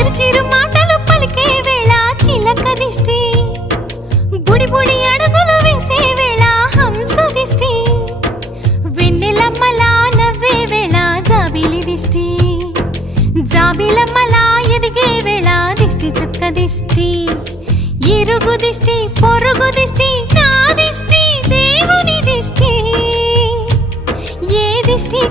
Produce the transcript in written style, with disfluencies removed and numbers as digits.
చిరు చిరు మాటలు పలికే వేళ చిలక దిష్టి, బుడి బుడి అడుగులు వేసే వేళ హంస దిష్టి, వెన్నెలమ్మలా నవ్వే వేళ జాబిలి దిష్టి, జాబిలమ్మలా ఎదిగే వేళ దిష్టి చుక్క దిష్టి, ఇరుగు దిష్టి పొరుగు దిష్టి నా దిష్టి దేవుని దిష్టి, ఏ దిష్టి